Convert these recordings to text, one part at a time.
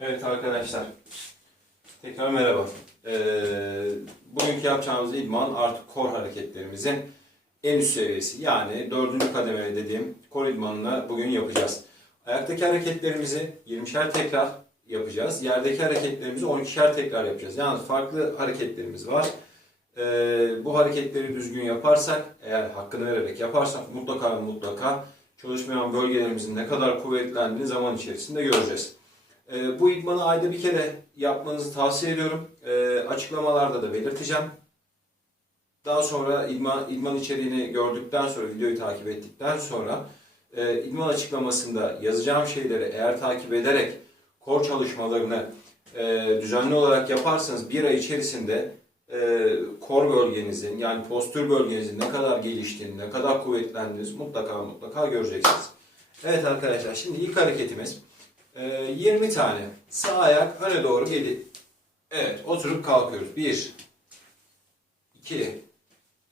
Evet arkadaşlar. Tekrar merhaba. Ee, bugünkü yapacağımız idman artık kor hareketlerimizin en üst seviyesi. Yani dördüncü kademe dediğim kor idmanını bugün yapacağız. Ayaktaki hareketlerimizi 20'şer tekrar yapacağız. Yerdeki hareketlerimizi 12'şer tekrar yapacağız. Yani farklı hareketlerimiz var. Ee, bu hareketleri düzgün yaparsak, eğer hakkını vererek yaparsak mutlaka mutlaka çalışmayan bölgelerimizin ne kadar kuvvetlendiğini zaman içerisinde göreceğiz. Ee, bu idmanı ayda bir kere yapmanızı tavsiye ediyorum. Ee, açıklamalarda da belirteceğim. Daha sonra idman, idman içeriğini gördükten sonra, videoyu takip ettikten sonra e, idman açıklamasında yazacağım şeyleri eğer takip ederek kor çalışmalarını e, düzenli olarak yaparsanız bir ay içerisinde e, kor bölgenizin yani postür bölgenizin ne kadar geliştiğini, ne kadar kuvvetlendiğinizi mutlaka mutlaka göreceksiniz. Evet arkadaşlar şimdi ilk hareketimiz e, 20 tane sağ ayak öne doğru geli. Evet oturup kalkıyoruz. 1 2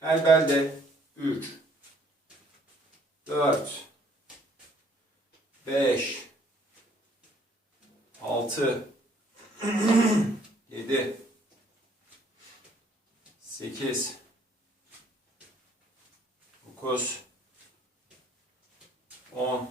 El belde 3 4 5 6 7 8 9 10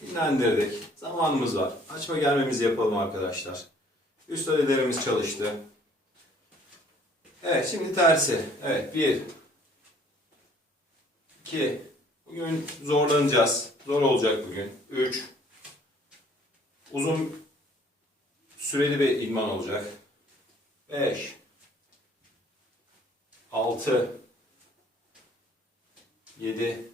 Dinlendirdik. Zamanımız var. Açma gelmemizi yapalım arkadaşlar. Üst ödelerimiz çalıştı. Evet şimdi tersi. Evet 1 2 Bugün zorlanacağız. Zor olacak bugün. 3 Uzun süreli bir idman olacak. 5 6 7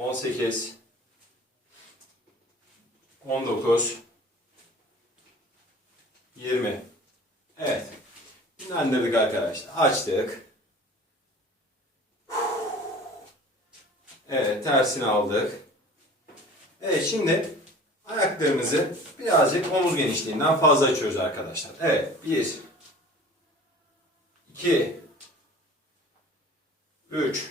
18 19 20 Evet. Dinlendirdik arkadaşlar. Açtık. Evet, tersini aldık. Evet, şimdi ayaklarımızı birazcık omuz genişliğinden fazla açıyoruz arkadaşlar. Evet, 1 2 3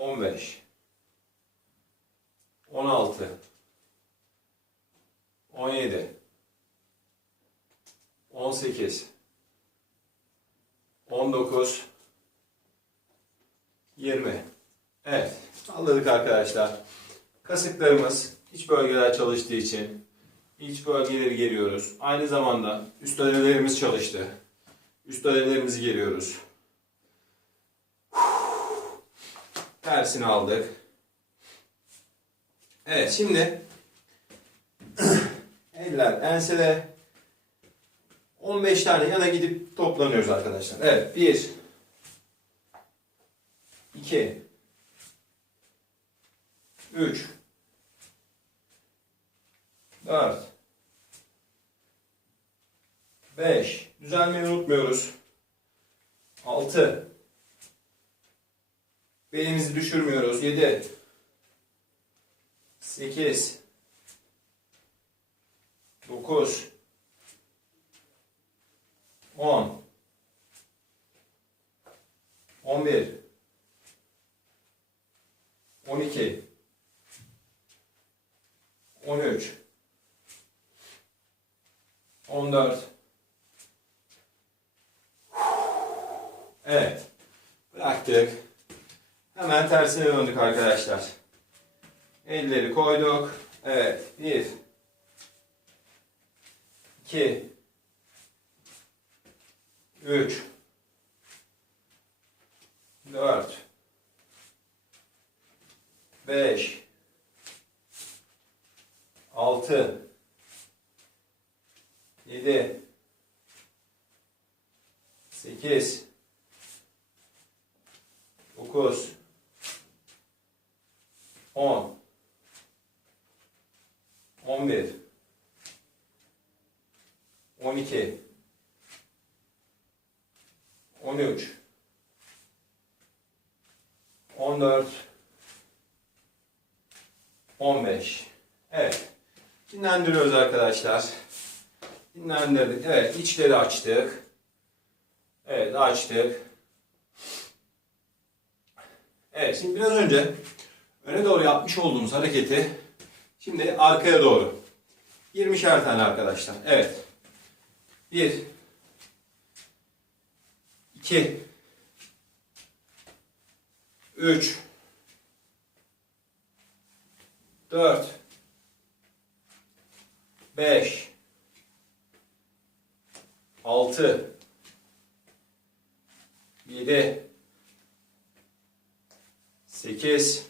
15 16 17 18 19 20 Evet, salladık arkadaşlar. Kasıklarımız iç bölgeler çalıştığı için iç bölgeleri geriyoruz. Aynı zamanda üst ödelerimiz çalıştı. Üst ödelerimizi geriyoruz. Tersini aldık. Evet şimdi eller ensede 15 tane yana gidip toplanıyoruz arkadaşlar. Evet 1 2 3 4 5 Düzelmeyi unutmuyoruz. 6 Belimizi düşürmüyoruz. 7 8 9 10 11 12 13 14 Evet. Bıraktık. Tersine döndük arkadaşlar. Elleri koyduk. Evet. 1 2 3 4 5 6 7 8 9 10 11 12 13 14 15 Evet. Dinlendiriyoruz arkadaşlar. Dinlendirdik. Evet. içleri açtık. Evet. Açtık. Evet. Şimdi biraz önce öne doğru yapmış olduğumuz hareketi şimdi arkaya doğru. 20'şer tane arkadaşlar. Evet. 1 2 3 4 5 6 7 8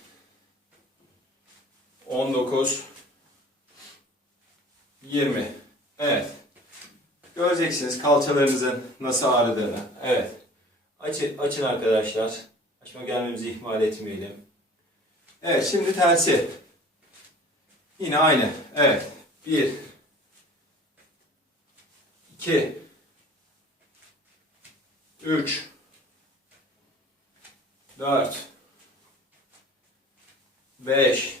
19 20 Evet. Göreceksiniz kalçalarınızın nasıl ağrıdığını. Evet. Açın, açın arkadaşlar. Açma gelmemizi ihmal etmeyelim. Evet şimdi tersi. Yine aynı. Evet. 1 2 3 4 5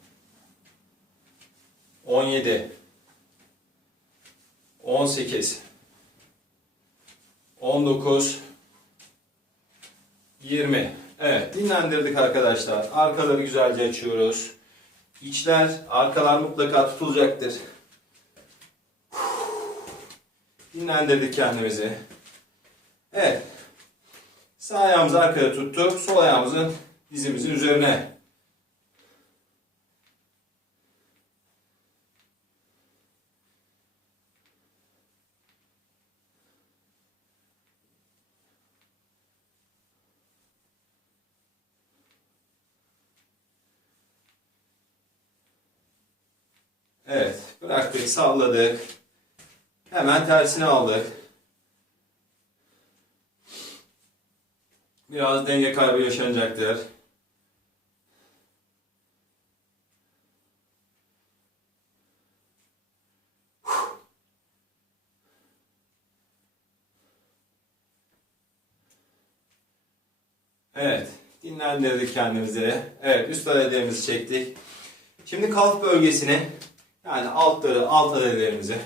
17 18 19 20 Evet dinlendirdik arkadaşlar. Arkaları güzelce açıyoruz. İçler, arkalar mutlaka tutulacaktır. Dinlendirdik kendimizi. Evet. Sağ ayağımızı arkaya tuttuk. Sol ayağımızın dizimizin üzerine. Evet. Bıraktık, salladık. Hemen tersine aldık. Biraz denge kaybı yaşanacaktır. Evet. Dinlendirdik kendimizi. Evet. Üst adedemizi çektik. Şimdi kalf bölgesini yani altları, alt adelerimizi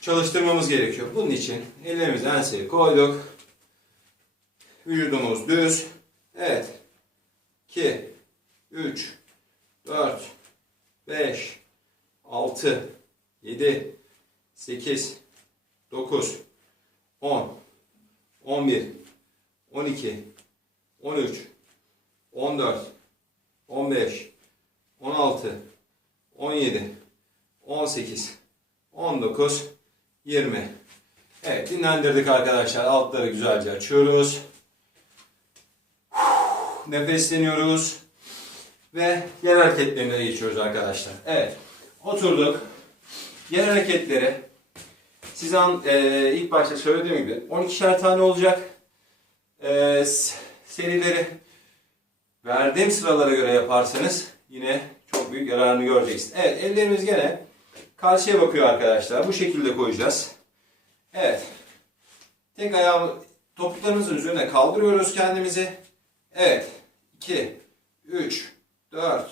çalıştırmamız gerekiyor. Bunun için ellerimizi enseye koyduk. Vücudumuz düz. Evet. 2, 3, 4, 5, 6, 7, 8, 9, 10, 11, 12, 13, 14, 15, 16, 17, 18, 19, 20. Evet dinlendirdik arkadaşlar. Altları güzelce açıyoruz. Nefesleniyoruz. Ve yer hareketlerine geçiyoruz arkadaşlar. Evet. Oturduk. Yer hareketleri size e, ilk başta söylediğim gibi 12'şer tane olacak. E, serileri verdiğim sıralara göre yaparsanız yine büyük yararını göreceksiniz. Evet ellerimiz gene karşıya bakıyor arkadaşlar. Bu şekilde koyacağız. Evet. Tek ayağımı topuklarımızın üzerine kaldırıyoruz kendimizi. Evet. 2, 3, 4,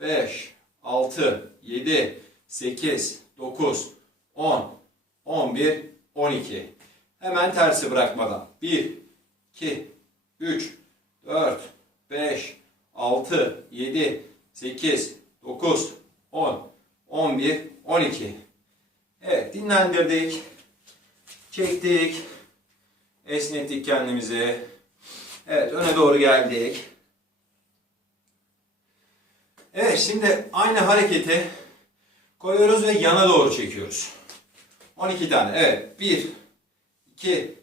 5, 6, 7, 8, 9, 10, 11, 12. Hemen tersi bırakmadan. 1, 2, 3, 4, 5, 6, 7, 8, 9, 10, 11, 12. Evet dinlendirdik. Çektik. Esnettik kendimizi. Evet öne doğru geldik. Evet şimdi aynı hareketi koyuyoruz ve yana doğru çekiyoruz. 12 tane. Evet. 1, 2,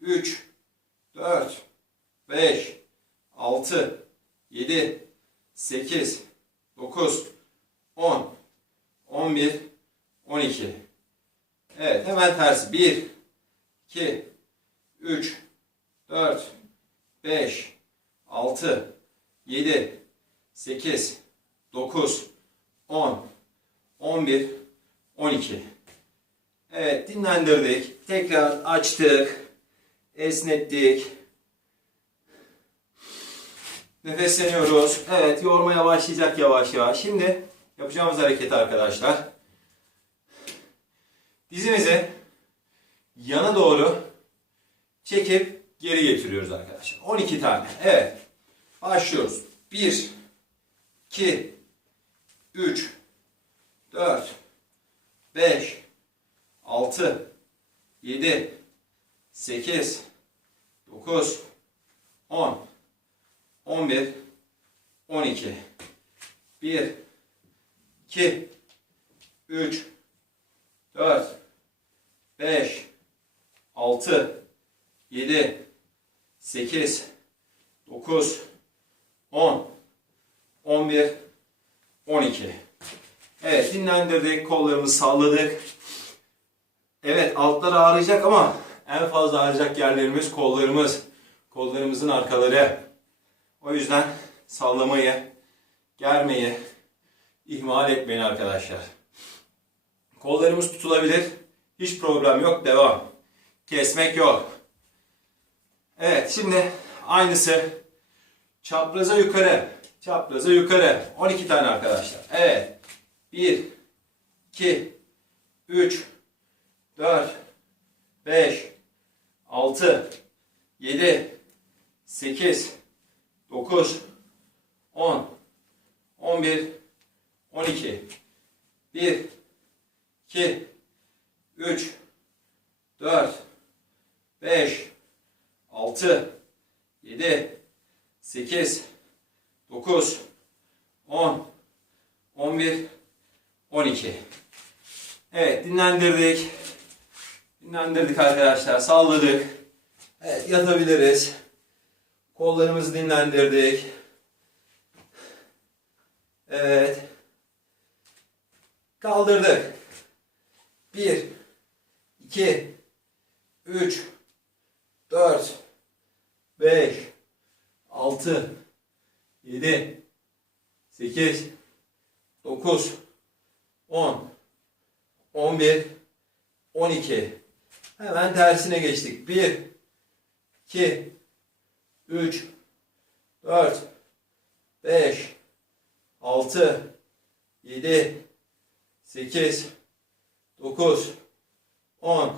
3, 4, 5, 6, 7, 8, 9, 10, 11, 12. Evet hemen tersi. 1, 2, 3, 4, 5, 6, 7, 8, 9, 10, 11, 12. Evet dinlendirdik. Tekrar açtık. Esnettik. Nefesleniyoruz. Evet yormaya başlayacak yavaş yavaş. Şimdi yapacağımız hareket arkadaşlar. Dizimizi yana doğru çekip geri getiriyoruz arkadaşlar. 12 tane. Evet. Başlıyoruz. 1 2 3 4 5 6 7 8 9 10 11 12 1 2 3 4 5 6 7 8 9 10 11 12 Evet dinlendirdik. Kollarımızı salladık. Evet altlar ağrıyacak ama en fazla ağrıyacak yerlerimiz kollarımız. Kollarımızın arkaları. O yüzden sallamayı, germeyi ihmal etmeyin arkadaşlar. Kollarımız tutulabilir. Hiç problem yok. Devam. Kesmek yok. Evet şimdi aynısı çapraza yukarı. Çapraza yukarı. 12 tane arkadaşlar. Evet. 1 2 3 4 5 6 7 8 9 10 11 12 1 2 3 4 5 6 7 8 9 10 11 12 Evet dinlendirdik. Dinlendirdik arkadaşlar. Salladık. Evet yatabiliriz. Kollarımızı dinlendirdik. Evet. Kaldırdık. 1 2 3 4 5 6 7 8 9 10 11 12 Hemen tersine geçtik. 1 2 3 4 5 6 7 8 9 10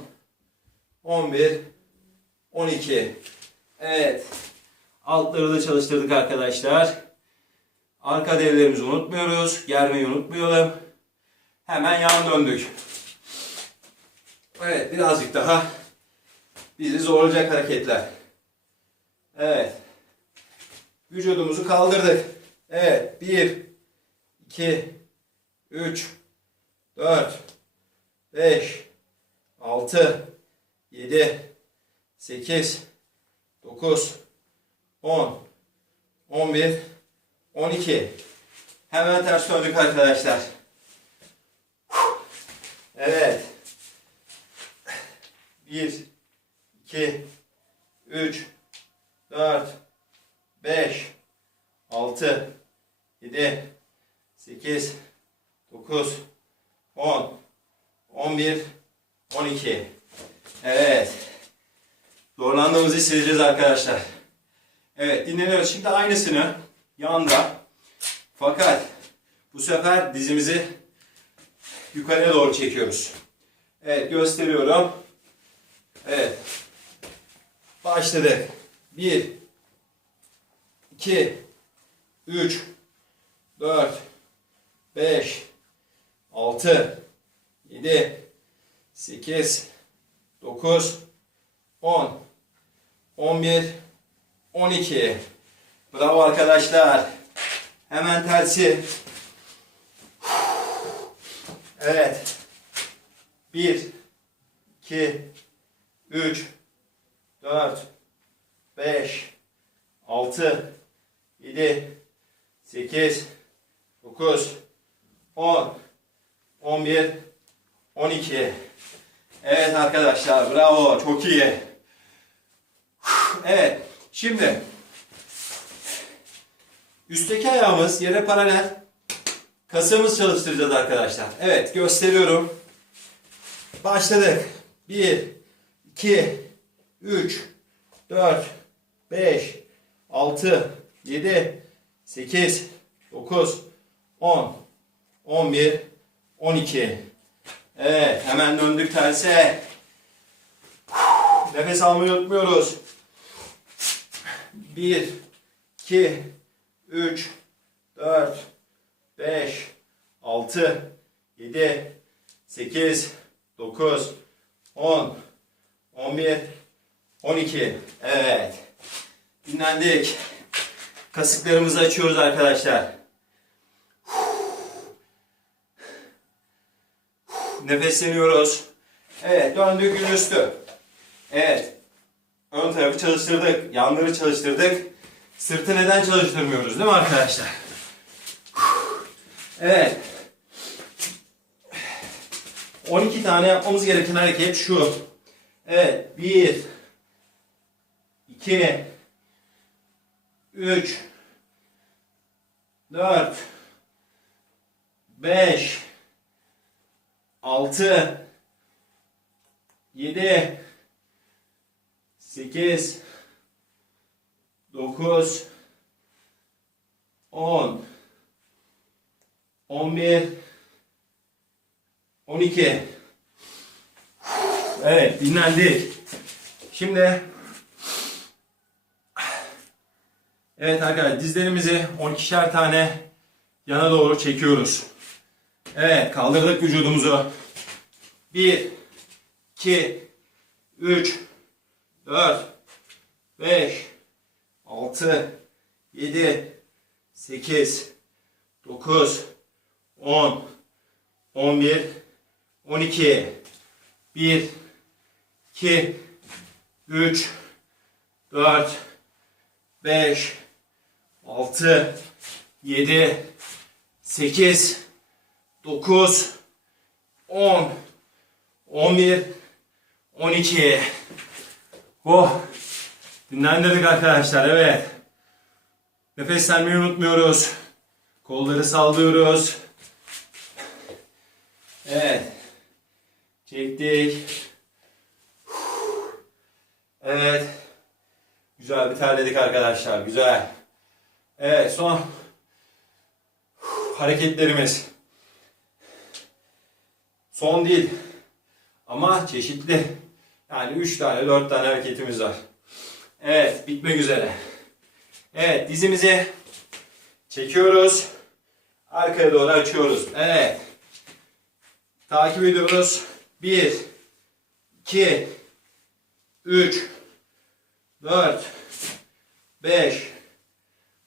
11 12 Evet. Altları da çalıştırdık arkadaşlar. Arka devlerimizi unutmuyoruz. Germeyi unutmayalım. Hemen yan döndük. Evet birazcık daha bizi zorlayacak hareketler. Evet. Vücudumuzu kaldırdık. Evet. 1, 2, 3, 4, 5, 6, 7, 8, 9, 10, 11, 12. Hemen ters döndük arkadaşlar. Evet. 1, 2, 3, 4, 5, 6, 7, 8, 9, 10, 11, 12. Evet. Zorlandığımızı hissedeceğiz arkadaşlar. Evet dinleniyoruz. Şimdi aynısını yanda fakat bu sefer dizimizi yukarıya doğru çekiyoruz. Evet gösteriyorum. Evet. Başladık. 1 2 3 4 5 6 7 8 9 10 11 12 Bravo arkadaşlar. Hemen tersi. Evet. 1 2 3 4 5 6 7 8 9 10 11 12 Evet arkadaşlar bravo çok iyi. Evet şimdi üstteki ayağımız yere paralel kasığımız çalıştıracağız arkadaşlar. Evet gösteriyorum. Başladık. 1 2 3 4 5 6 7 8 9 10 11 12 Evet hemen döndük terse. Nefes almayı unutmuyoruz. 1 2 3 4 5 6 7 8 9 10 11 12 Evet. Dinlendik. Kasıklarımızı açıyoruz arkadaşlar. Nefesleniyoruz. Evet döndük gün üstü. Evet. Ön tarafı çalıştırdık. Yanları çalıştırdık. Sırtı neden çalıştırmıyoruz değil mi arkadaşlar? Evet. 12 tane yapmamız gereken hareket şu. Evet. 1 2 3 4 5 6 7 8 9 10 11 12 Evet dinlendik. Şimdi Evet arkadaşlar dizlerimizi 12'şer tane yana doğru çekiyoruz. Evet kaldırdık vücudumuzu. 1 2 3 4 5 6 7 8 9 10 11 12 1 2 3 4 5 6 7 8 9 10 11 12 Oh dinlendirdik arkadaşlar evet. Nefeslenmeyi unutmuyoruz. Kolları sallıyoruz. Evet. Çektik. Evet. Güzel bir terledik arkadaşlar güzel evet son hareketlerimiz. Son değil ama çeşitli. Yani 3 tane 4 tane hareketimiz var. Evet bitmek üzere. Evet dizimizi çekiyoruz. Arkaya doğru açıyoruz. Evet. Takip ediyoruz. 1 2 3 4 5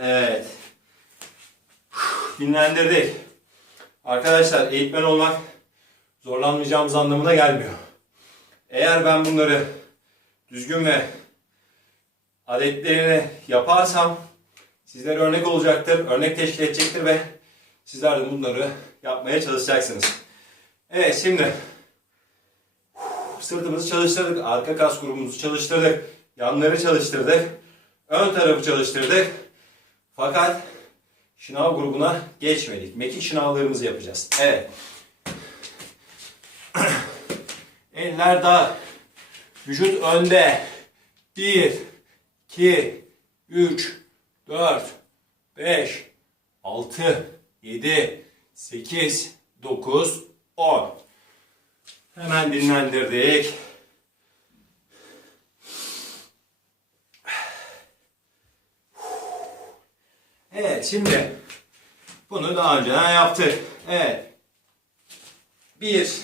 Evet. Dinlendirdik. Arkadaşlar eğitmen olmak zorlanmayacağımız anlamına gelmiyor. Eğer ben bunları düzgün ve adetlerini yaparsam sizlere örnek olacaktır, örnek teşkil edecektir ve sizler de bunları yapmaya çalışacaksınız. Evet şimdi sırtımızı çalıştırdık, arka kas grubumuzu çalıştırdık, yanları çalıştırdık, ön tarafı çalıştırdık. Fakat şınav grubuna geçmedik. Mekik şınavlarımızı yapacağız. Evet. Eller dar. Vücut önde. 1, 2, 3, 4, 5, 6, 7, 8, 9, 10. Hemen dinlendirdik. Evet şimdi bunu daha önceden yaptık. Evet. 1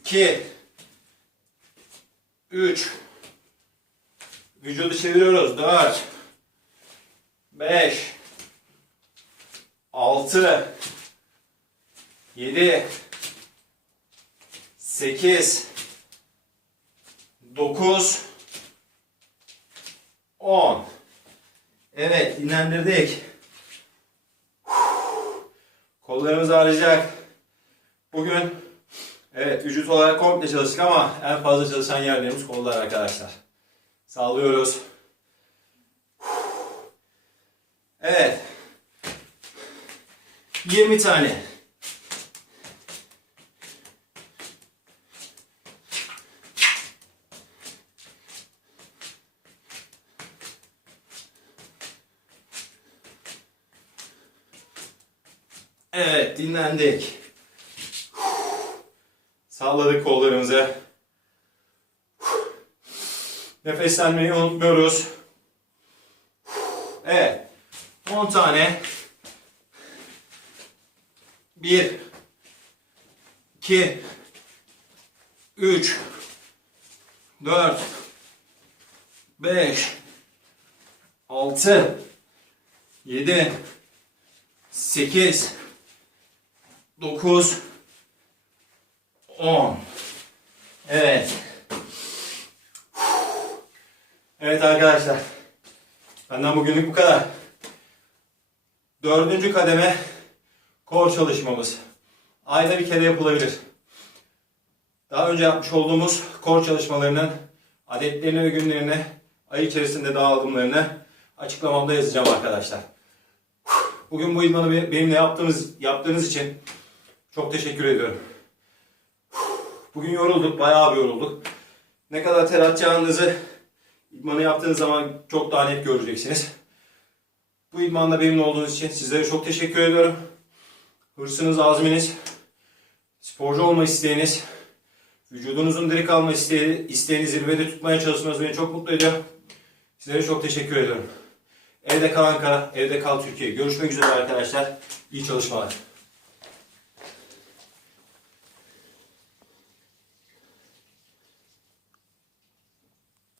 2 3 Vücudu çeviriyoruz. 4 5 6 7 8 9 10 Evet dinlendirdik. Kollarımız ağrıyacak. Bugün evet vücut olarak komple çalıştık ama en fazla çalışan yerlerimiz kollar arkadaşlar. Sağlıyoruz. Evet. 20 tane. Evet dinlendik. Salladık kollarımızı. Nefeslenmeyi unutmuyoruz. Evet. 10 tane. 1 2 3 4 5 6 7 8 9 10 Evet. Evet arkadaşlar. Benden bugünlük bu kadar. Dördüncü kademe kor çalışmamız. Ayda bir kere yapılabilir. Daha önce yapmış olduğumuz kor çalışmalarının adetlerini ve günlerini ay içerisinde dağılımlarını açıklamamda yazacağım arkadaşlar. Bugün bu idmanı be- benimle yaptığınız, yaptığınız için çok teşekkür ediyorum. Bugün yorulduk, bayağı bir yorulduk. Ne kadar ter atacağınızı idmanı yaptığınız zaman çok daha net göreceksiniz. Bu idmanda benimle olduğunuz için sizlere çok teşekkür ediyorum. Hırsınız, azminiz, sporcu olma isteğiniz, vücudunuzun diri kalma isteği, isteğini zirvede tutmaya çalışmanız beni çok mutlu ediyor. Sizlere çok teşekkür ediyorum. Evde kal Ankara, evde kal Türkiye. Görüşmek üzere arkadaşlar. İyi çalışmalar.